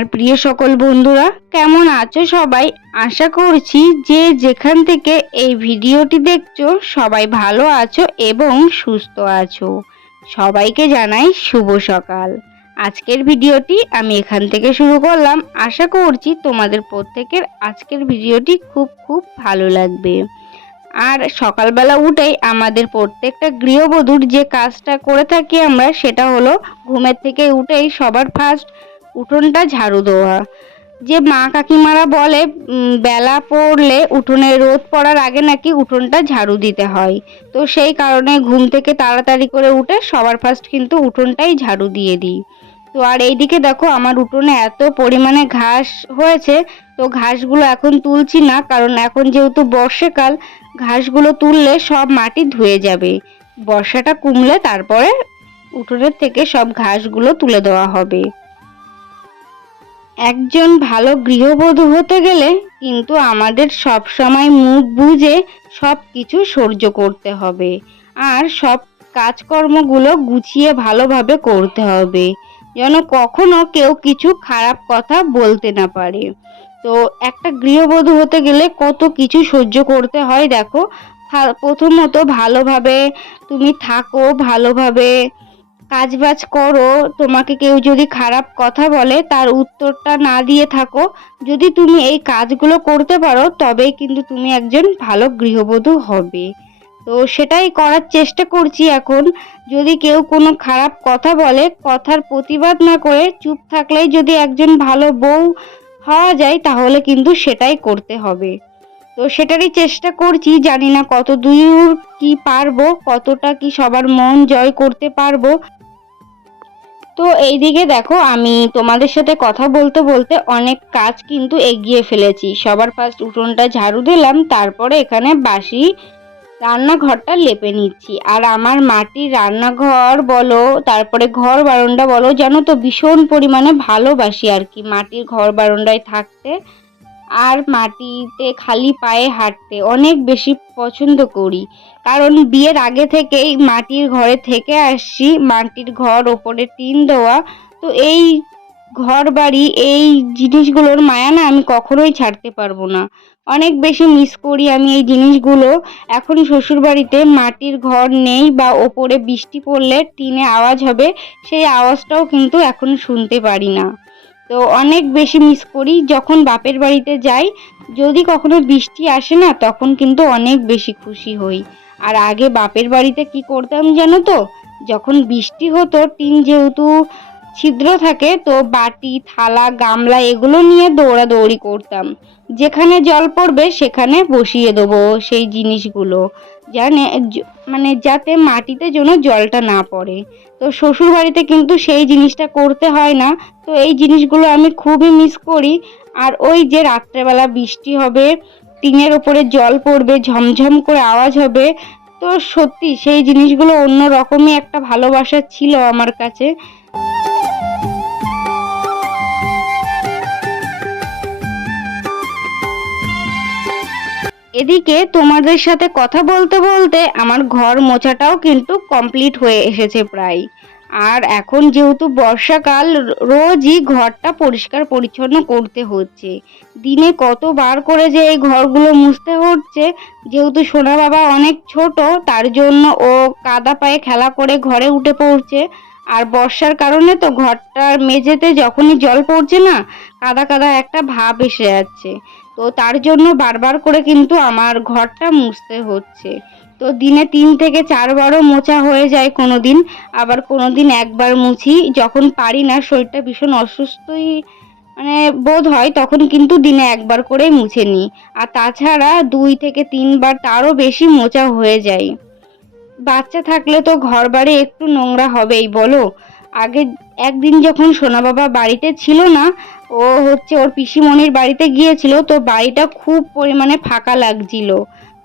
আমার প্রিয় সকল বন্ধুরা, কেমন আছো সবাই? আশা করছি যে যেখান থেকে এই ভিডিওটি দেখছ, সবাই ভালো আছো এবং সুস্থ আছো। সবাইকে জানাই শুভ সকাল। আজকের ভিডিওটি আমি এখান থেকে শুরু করলাম। আশা করছি তোমাদের প্রত্যেকের আজকের ভিডিওটি খুব খুব ভালো লাগবে। আর সকালবেলা উঠেই আমাদের প্রত্যেকটা গৃহবধূর যে কাজটা করে থাকি আমরা, সেটা হলো ঘুমের থেকে উঠেই সবার ফার্স্ট উঠোনটা ঝাড়ু দেওয়া। যে মা কাকিমারা বলে বেলা পড়লে উঠোনে রোদ পড়ার আগে নাকি উঠোনটা ঝাড়ু দিতে হয়। তো সেই কারণে ঘুম থেকে তাড়াতাড়ি করে উঠে সবার ফার্স্ট কিন্তু উঠোনটাই ঝাড়ু দিয়ে দিই। তো আর এইদিকে দেখো, আমার উঠোনে এত পরিমাণে ঘাস হয়েছে, তো ঘাসগুলো এখন তুলছি না, কারণ এখন যেহেতু বর্ষাকাল, ঘাসগুলো তুললে সব মাটি ধুয়ে যাবে। বর্ষাটা কমলে তারপরে উঠোনের থেকে সব ঘাসগুলো তুলে দেওয়া হবে। একজন ভালো গৃহবধূ হতে গেলে কিন্তু আমাদের সব সময় মুখ বুঝে সব কিছু সহ্য করতে হবে। আর সব কাজকর্মগুলো গুছিয়ে ভালোভাবে করতে হবে, যেন কখনো কেউ কিছু খারাপ কথা বলতে না পারে। তো একটা গৃহবধূ হতে গেলে কত কিছু সহ্য করতে হয় দেখো। প্রথমত ভালোভাবে তুমি থাকো, ভালোভাবে কাজবাজ করো, তোমাকে কেউ যদি খারাপ কথা বলে, তার উত্তরটা না দিয়ে থাকো। যদি তুমি এই কাজগুলো করতে পারো, তবেই কিন্তু তুমি একজন ভালো গৃহবধূ হবে। তো সেটাই করার চেষ্টা করছি এখন। যদি কেউ কোনো খারাপ কথা বলে, কথার প্রতিবাদ না করে, চুপ থাকলেই যদি একজন ভালো বউ হওয়া যায়, তাহলে কিন্তু সেটাই করতে হবে। তো সেটারই চেষ্টা করছি, জানি না কত দূর কি পারব, কতটা কি সবার মন জয় করতে পারব। তো এইদিকে দেখো, আমি তোমাদের সাথে কথা বলতে বলতে অনেক কাজ কিন্তু এগিয়ে ফেলেছি। সবার ফার্স্ট উঠোনটা ঝাড়ু দিলাম, তারপরে এখানে বাসি রান্নাঘরটা লেপে নিচ্ছি। আর আমার মাটির রান্নাঘর বলো, তারপরে ঘর বারান্দা বলো জানো তো ভীষণ পরিমাণে ভালোবাসি আর কি মাটির ঘর বারণ্ডায় থাকতে। আর মাটিতে খালি পায়ে হাঁটতে অনেক বেশি পছন্দ করি। কারণ বিয়ের আগে থেকেই মাটির ঘরে থেকে আসছি, মাটির ঘর, ওপরে টিন দেওয়া। তো এই ঘর বাড়ি, এই জিনিসগুলোর মায়া না আমি কখনোই ছাড়তে পারব না। অনেক বেশি মিস করি আমি এই জিনিসগুলো। এখন শ্বশুরবাড়িতে মাটির ঘর নেই বা ওপরে বৃষ্টি পড়লে টিনে আওয়াজ হবে, সেই আওয়াজটাও কিন্তু এখন শুনতে পারি না। তো অনেক বেশি মিস করি যখন বাপের বাড়িতে যাই। যদি কখনো বৃষ্টি আসে না, তখন কিন্তু অনেক বেশি খুশি হই। আর আগে বাপের বাড়িতে কি করতাম জানো তো? যখন বৃষ্টি হতো, টিন যেহেতু ছিদ্র থাকে, তো বাটি, থালা, গামলা এগুলো নিয়ে দৌড়াদৌড়ি করতাম। যেখানে জল পড়বে, সেখানে বসিয়ে দেবো সেই জিনিসগুলো। জানে মানে যাতে মাটিতে যেন জলটা না পড়ে। তো শ্বশুরবাড়িতে কিন্তু সেই জিনিসটা করতে হয় না। তো এই জিনিসগুলো আমি খুবই মিস করি। আর ওই যে রাত্রেবেলা বৃষ্টি হবে, টিনের ওপরে জল পড়বে, ঝমঝম করে আওয়াজ হবে, তো সত্যি সেই জিনিসগুলো অন্য রকমই একটা ভালোবাসা ছিল আমার কাছে। এদিকে তোমাদের সাথে কথা বলতে বলতে আমার ঘর মোছাটাও কিন্তু কমপ্লিট হয়ে এসেছে প্রায়। আর এখন যেহেতু বর্ষাকাল, রোজই ঘরটা পরিষ্কার পরিচ্ছন্ন করতে হচ্ছে। দিনে কতবার করে যে এই ঘরগুলো মুছতে হচ্ছে, যেহেতু সোনা বাবা অনেক ছোট, তার জন্য ও কাদা পায়ে খেলা করে ঘরে উঠে পড়ছে। আর বর্ষার কারণে তো ঘরটার মেঝেতে যখনই জল পড়ছে না, কাদা কাদা একটা ভাব এসে যাচ্ছে। তো তার জন্য বারবার করে কিন্তু আমার ঘরটা মুছতে হচ্ছে। তো দিনে তিন থেকে চারবারও মোছা হয়ে যায় কোনো দিন আবার কোনো দিন একবার মুছি। যখন পারি না, শরীরটা ভীষণ অসুস্থই মানে বোধ হয়, তখন কিন্তু দিনে একবার করেই মুছে নিই। আর তাছাড়া দুই থেকে তিনবার তারও বেশি মোচা হয়ে যায়। বাচ্চা থাকলে তো ঘর বাড়ি একটু নোংরা হবেই, বলো? আগে একদিন যখন সোনা বাবা বাড়িতে ছিল না, ও হচ্ছে ওর পিসিমণির বাড়িতে গিয়েছিল, তো বাড়িটা খুব পরিমাণে ফাঁকা লাগছিল।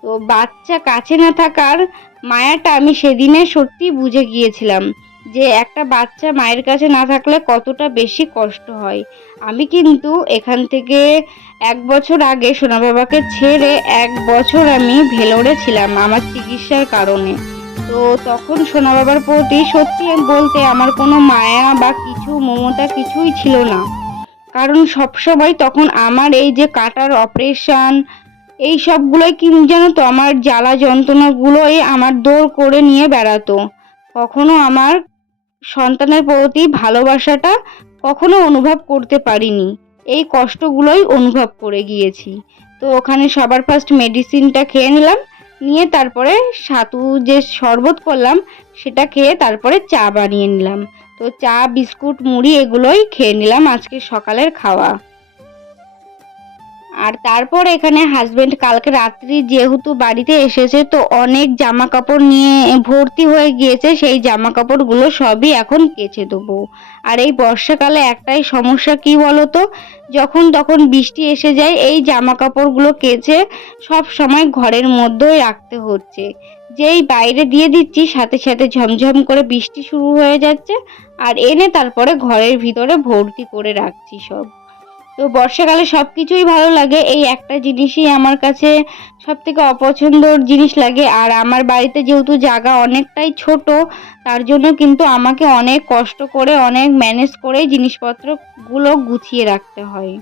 তো বাচ্চা কাছে না থাকার মায়াটা আমি সেদিনে সত্যি বুঝে গিয়েছিলাম যে একটা বাচ্চা মায়ের কাছে না থাকলে কতটা বেশি কষ্ট হয়। আমি কিন্তু এখান থেকে এক বছর আগে সোনা বাবাকে ছেড়ে এক বছর আমি ভেলোরে ছিলাম আমার চিকিৎসার কারণে। তো তখন সোনা বাবার প্রতি সত্যি বলতে আমার কোনো মায়া বা কিছু, মমতা কিছুই ছিল না। কারণ সবসময় তখন আমার এই যে কাটার অপারেশান এই সবগুলোই কি জানো তো আমার জ্বালা যন্ত্রণাগুলোই আমার দৌড় করে নিয়ে বেড়াতো। কখনো আমার সন্তানের প্রতি ভালোবাসাটা কখনো অনুভব করতে পারিনি। এই কষ্টগুলোই অনুভব করে গিয়েছি। তো ওখানে সবার ফার্স্ট মেডিসিনটা খেয়ে নিলাম। নিয়ে তারপরে সাতু যে শরবত করলাম, সেটা খেয়ে তারপরে চা বানিয়ে নিলাম। তো চা, বিস্কুট, মুড়ি, এগুলোই খেয়ে নিলাম আজকে সকালের খাওয়া। আর তারপর এখানে হাজবেন্ড কালকে রাত্রি যেহেতু বাড়িতে এসেছে, তো অনেক জামা কাপড় নিয়ে ভর্তি হয়ে গিয়েছে, সেই জামা কাপড়গুলো সবই এখন কেচে দেবো। আর এই বর্ষাকালে একটাই সমস্যা কি বলতো? যখন তখন বৃষ্টি এসে যায়, এই জামা কাপড়গুলো কেচে সব সময় ঘরের মধ্যেই রাখতে হচ্ছে। যেই বাইরে দিয়ে দিচ্ছি, সাথে সাথে ঝমঝম করে বৃষ্টি শুরু হয়ে যাচ্ছে, আর এনে তারপরে ঘরের ভিতরে ভর্তি করে রাখছি সব। তো বর্ষাকালে সব কিছুই ভালো লাগে। এই একটা জিনিসই আমার কাছে সব থেকে অপছন্দর জিনিস লাগে। আর আমার বাড়িতে যেহেতু জায়গা অনেকটাই ছোট, তার জন্য কিন্তু আমাকে অনেক কষ্ট করে, অনেক ম্যানেজ করে জিনিসপত্রগুলো গুছিয়ে রাখতে হয়।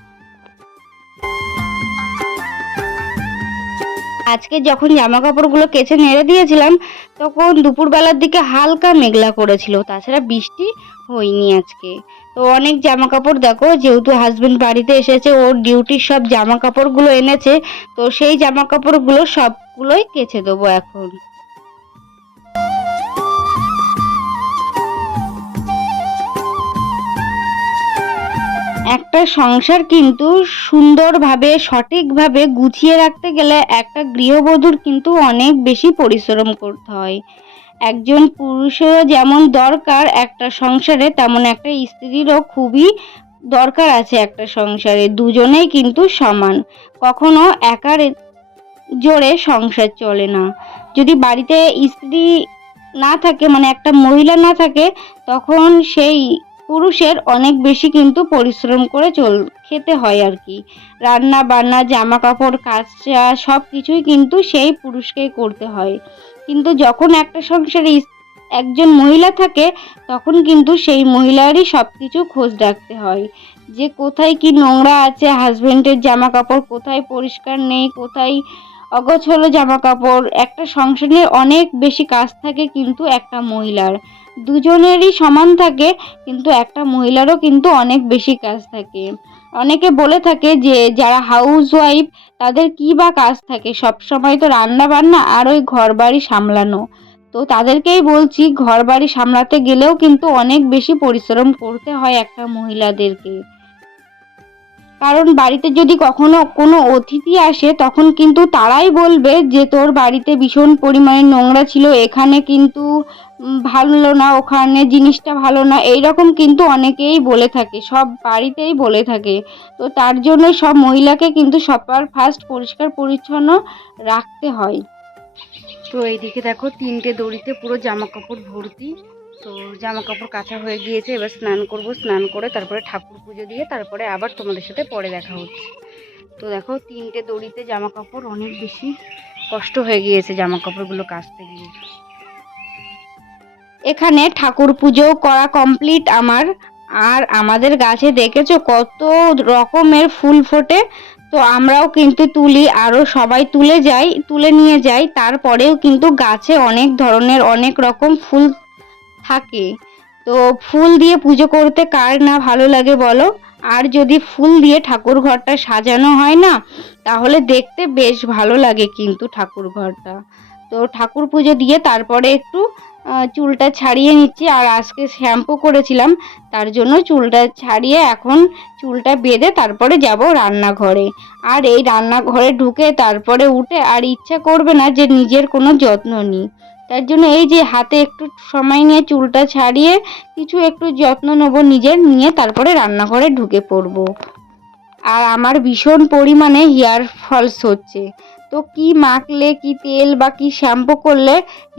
আজকে যখন জামা কাপড়গুলো কেচে নেড়ে দিয়েছিলাম, তখন দুপুরবেলার দিকে হালকা মেঘলা করেছিল, তাছাড়া বৃষ্টি হয়নি আজকে। তো অনেক জামা কাপড় দেখো, যেহেতু হাজব্যান্ড বাড়িতে এসেছে, ওর ডিউটির সব জামা কাপড়গুলো এনেছে, তো সেই জামা কাপড়গুলো সবগুলোই কেচে দেবো এখন। একটা সংসার কিন্তু সুন্দরভাবে, সঠিকভাবে গুছিয়ে রাখতে গেলে একটা গৃহবধূর কিন্তু অনেক বেশি পরিশ্রম করতে হয়। একজন পুরুষেরও যেমন দরকার একটা সংসারে, তেমন একটা স্ত্রীরও খুবই দরকার আছে একটা সংসারে। দুজনেই কিন্তু সমান। কখনো একার জোরে সংসার চলে না। যদি বাড়িতে স্ত্রী না থাকে মানে একটা মহিলা না থাকে, তখন সেই পুরুষের অনেক বেশি কিন্তু পরিশ্রম করে চল, খেতে হয় আর কি। রান্না বান্না জামা কাপড় কাচা সব কিছুই কিন্তু সেই পুরুষকেই করতে হয়। কিন্তু যখন একটা সংসারে একজন মহিলা থাকে, তখন কিন্তু সেই মহিলারই সব কিছু খোঁজ রাখতে হয়। যে কোথায় কি নোংরা আছে হাজব্যান্ডের জামা কাপড় কোথায় পরিষ্কার নেই, কোথায় অগোছলো জামা কাপড় একটা সংসারে অনেক বেশি কাজ থাকে কিন্তু একটা মহিলার। দুজনেরই সমান থাকে, কিন্তু একটা মহিলারও কিন্তু অনেক বেশি কাজ থাকে। অনেকে বলে থাকে যে, যারা হাউস ওয়াইফ তাদের কী বা কাজ থাকে? সব সময় তো রান্না বান্না আর ওই ঘর বাড়ি সামলানো। তো তাদেরকেই বলছি ঘর বাড়ি সামলাতে গেলেও কিন্তু অনেক বেশি পরিশ্রম করতে হয় একটা মহিলাদেরকে। কারণ বাড়িতে যদি কখনো কোনো অতিথি আসে, তখন কিন্তু তারাই বলবে যে তোর বাড়িতে ভীষণ পরিমাণে নোংরা ছিল, এখানে কিন্তু ভালো না, ওখানে জিনিসটা ভালো না এই রকম কিন্তু অনেকেই বলে থাকে, সব বাড়িতেই বলে থাকে। তো তার জন্য সব মহিলাকে কিন্তু সবার ফার্স্ট পরিষ্কার পরিচ্ছন্ন রাখতে হয়। তো এইদিকে দেখো, তিনটে দড়িতে পুরো জামা কাপড় ভর্তি। তো জামা কাপড় কাঁচা হয়ে গিয়েছে, এবার স্নান করব। স্নান করে তারপরে ঠাকুর পুজো দিয়ে তারপরে আবার তোমাদের সাথে পরে দেখা হচ্ছে। তো দেখো, তিনটে দড়িতে জামা কাপড় অনেক বেশি কষ্ট হয়ে গিয়েছে জামা কাপড়গুলো কাচতে গিয়ে। এখানে ঠাকুর পুজো করা কমপ্লিট আমার। আর আমাদের গাছে দেখেছ কত রকমের ফুল ফোটে? তো আমরাও কিন্তু তুলি আরও সবাই তুলে যাই, তুলে নিয়ে যাই। তারপরেও কিন্তু গাছে অনেক ধরনের অনেক রকম ফুল থাকে। তো ফুল দিয়ে পুজো করতে কার না ভালো লাগে বলো? আর যদি ফুল দিয়ে ঠাকুর ঘরটা সাজানো হয় না, তাহলে দেখতে বেশ ভালো লাগে কিন্তু ঠাকুর ঘরটা। তো ঠাকুর পুজো দিয়ে তারপরে একটু চুলটা ছাড়িয়ে নিচ্ছি। আর আজকে শ্যাম্পু করেছিলাম, তার জন্য চুলটা ছাড়িয়ে এখন চুলটা বেঁধে তারপরে যাব রান্নাঘরে। আর এই রান্নাঘরে ঢুকে তারপরে উঠে আর ইচ্ছা করবে না যে নিজের কোনো যত্ন নিই। তার জন্য এই যে হাতে একটু সময় নিয়ে চুলটা ছাড়িয়ে কিছু একটু যত্ন নেব নিজের, নিয়ে তারপরে রান্নাঘরে ঢুকে পড়ব। আর আমার ভীষণ পরিমাণে হেয়ার ফলস হচ্ছে। তো কি মাখলে, কি তেল বা কি শ্যাম্পু করলে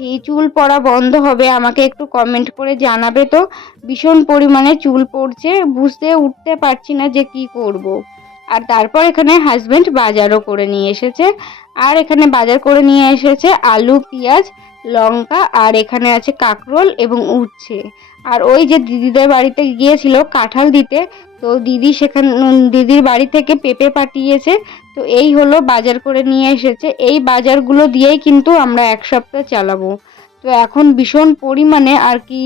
এই চুল পড়া বন্ধ হবে আমাকে একটু কমেন্ট করে জানাবে তো। ভীষণ পরিমাণে চুল পড়ছে, বুঝতে উঠতে পারছি না যে কি করব। আর তারপর এখানে হাজব্যান্ড বাজারও করে নিয়ে এসেছে। আর এখানে বাজার করে নিয়ে এসেছে আলু, পেঁয়াজ লঙ্কা আর এখানে আছে কাঁকরোল এবং উচ্ছে। আর ওই যে দিদিদের বাড়িতে গিয়েছিল কাঁঠাল দিতে, তো দিদি সেখানে, দিদির বাড়ি থেকে পেঁপে পাঠিয়েছে। তো এই হলো বাজার করে নিয়ে এসেছে। এই বাজারগুলো দিয়েই কিন্তু আমরা এক সপ্তাহ চালাবো। তো এখন ভীষণ পরিমাণে আর কি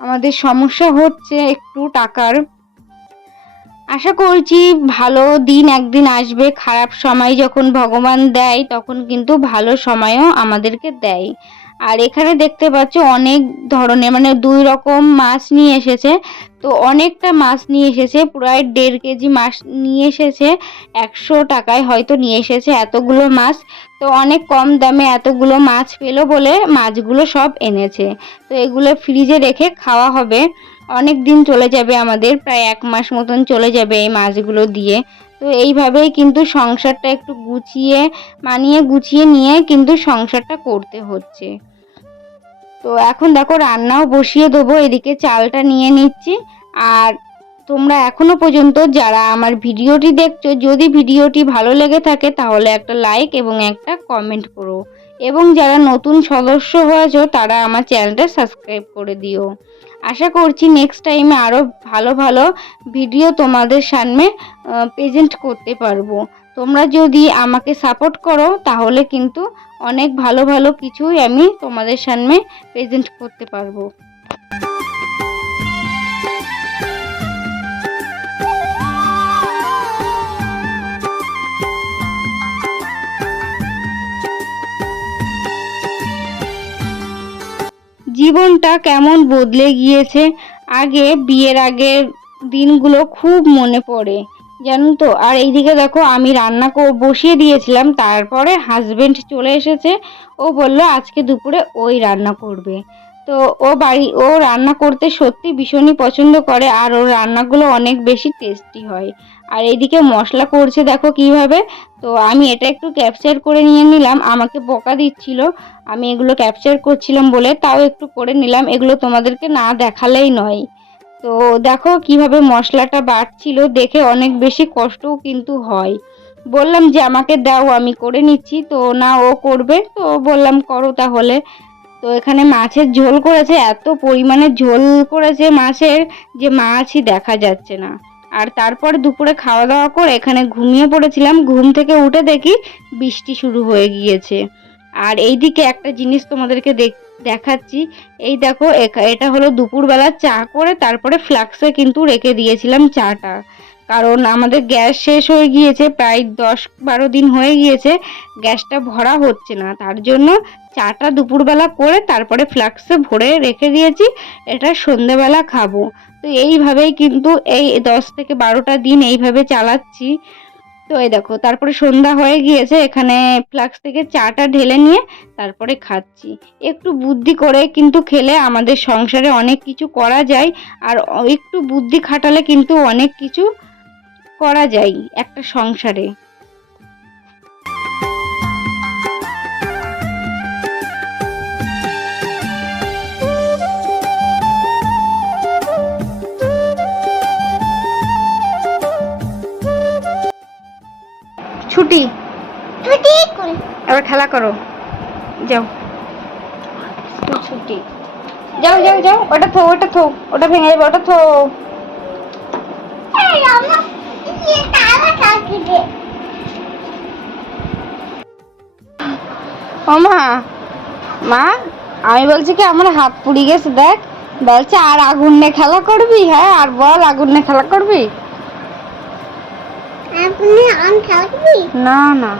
আমাদের সমস্যা হচ্ছে একটু টাকার। আশা করছি ভালো দিন একদিন আসবে, খারাপ সময় যখন ভগবান দেয় তখন কিন্তু ভালো সময়ও আমাদেরকে দেয়। আর এখানে দেখতে পাচ্ছ অনেক ধরনের মানে দুই রকম মাছ নিয়ে এসেছে। তো অনেকটা মাছ নিয়ে এসেছে, প্রায় দেড় কেজি মাছ নিয়ে এসেছে, একশো টাকায় হয়তো নিয়ে এসেছে এতগুলো মাছ। তো অনেক কম দামে এতগুলো মাছ পেল বলে মাছগুলো সব এনেছে। তো এগুলো ফ্রিজে রেখে খাওয়া হবে। অনেক দিন চলে যাবে আমাদের, প্রায় এক মাস মতন চলে যাবে এই মাছগুলো দিয়ে। তো এইভাবেই কিন্তু সংসারটা একটু গুছিয়ে, মানিয়ে গুছিয়ে নিয়ে কিন্তু সংসারটা করতে হচ্ছে। তো এখন দেখো রান্নাও বসিয়ে দেবো, এদিকে চালটা নিয়ে নিচ্ছি। আর তোমরা এখনও পর্যন্ত যারা আমার ভিডিওটি দেখছ, যদি ভিডিওটি ভালো লেগে থাকে তাহলে একটা লাইক এবং একটা কমেন্ট করো। এবং যারা নতুন সদস্য হয়েছো তারা আমার চ্যানেলটা সাবস্ক্রাইব করে দিও। আশা করছি নেক্সট টাইমে আরও ভালো ভালো ভিডিও তোমাদের সামনে প্রেজেন্ট করতে পারব। তোমরা যদি আমাকে সাপোর্ট করো, তাহলে কিন্তু অনেক ভালো ভালো কিছুই আমি তোমাদের সামনে প্রেজেন্ট করতে পারব। জীবনটা কেমন বদলে গিয়েছে, আগে, বিয়ের আগের দিনগুলো খুব মনে পড়ে। জানো তো? আর এইদিকে দেখো, আমি রান্না বসিয়ে দিয়েছিলাম, তারপরে হাজবেন্ড চলে এসেছে। ও বলল, আজকে দুপুরে ওই রান্না করবে। তো ও বাড়ি, ও রান্না করতে সত্যি ভীষণই পছন্দ করে, আর ওর রান্নাগুলো অনেক বেশি টেস্টি হয়। আর এইদিকে মশলা করছে, দেখো কীভাবে। তো আমি এটা একটু ক্যাপচার করে নিয়ে নিলাম, আমাকে বকা দিচ্ছিল। আমি এগুলো ক্যাপচার করছিলাম বলে, তাও একটু করে নিলাম। এগুলো তোমাদেরকে না দেখালেই নয়। তো দেখো কীভাবে মশলাটা বাটছিল দেখে অনেক বেশি কষ্টও কিন্তু হয়। বললাম যে আমাকে দাও, আমি করে নিচ্ছি। তো না, ও করবে। তো বললাম, করো তাহলে। তো এখানে মাছের ঝোল করেছে, এত পরিমাণে ঝোল করেছে মাছের যে মাছই দেখা যাচ্ছে না। আর তারপর দুপুরে খাওয়া দাওয়া করে এখানে ঘুমিয়ে পড়েছিলাম। ঘুম থেকে উঠে দেখি বৃষ্টি শুরু হয়ে গিয়েছে। আর এইদিকে একটা জিনিস তোমাদেরকে দেখ- দেখাচ্ছি। এই দেখো এটা হলো দুপুরবেলা চা করে তারপরে ফ্লাক্সে কিন্তু রেখে দিয়েছিলাম চাটা। কারণ আমাদের গ্যাস শেষ হয়ে গিয়েছে, প্রায় দশ বারো দিন হয়ে গিয়েছে, গ্যাসটা ভরা হচ্ছে না। তার জন্য চাটা দুপুরবেলা করে তারপরে ফ্লাক্সে ভরে রেখে দিয়েছি, এটা সন্ধেবেলা খাব। তো এইভাবেই কিন্তু এই দশ থেকে বারোটা দিন এইভাবে চালাচ্ছি। তো এই দেখো, তারপরে সন্ধ্যা হয়ে গিয়েছে, এখানে ফ্লাক্স থেকে চাটা ঢেলে নিয়ে তারপরে খাচ্ছি। একটু বুদ্ধি করে কিন্তু খেলে আমাদের সংসারে অনেক কিছু করা যায়, আর একটু বুদ্ধি খাটালে কিন্তু অনেক কিছু করা যায় একটা সংসারে। ছুটি। ছুটি? এবার খেলা করো। যাও। ছুটি। যাও যাও যাও। ওটা থো ওটা থো। ওটা ভেঙে যাবে ওটা থো। ইয়ে ও মা মা আমি বলছি কি আমার হাত পুড়ি গেছে দেখ। বলছে আর আগুন নিয়ে খেলা করবি হ্যাঁ? আর বল আগুন নিয়ে খেলা করবি? না না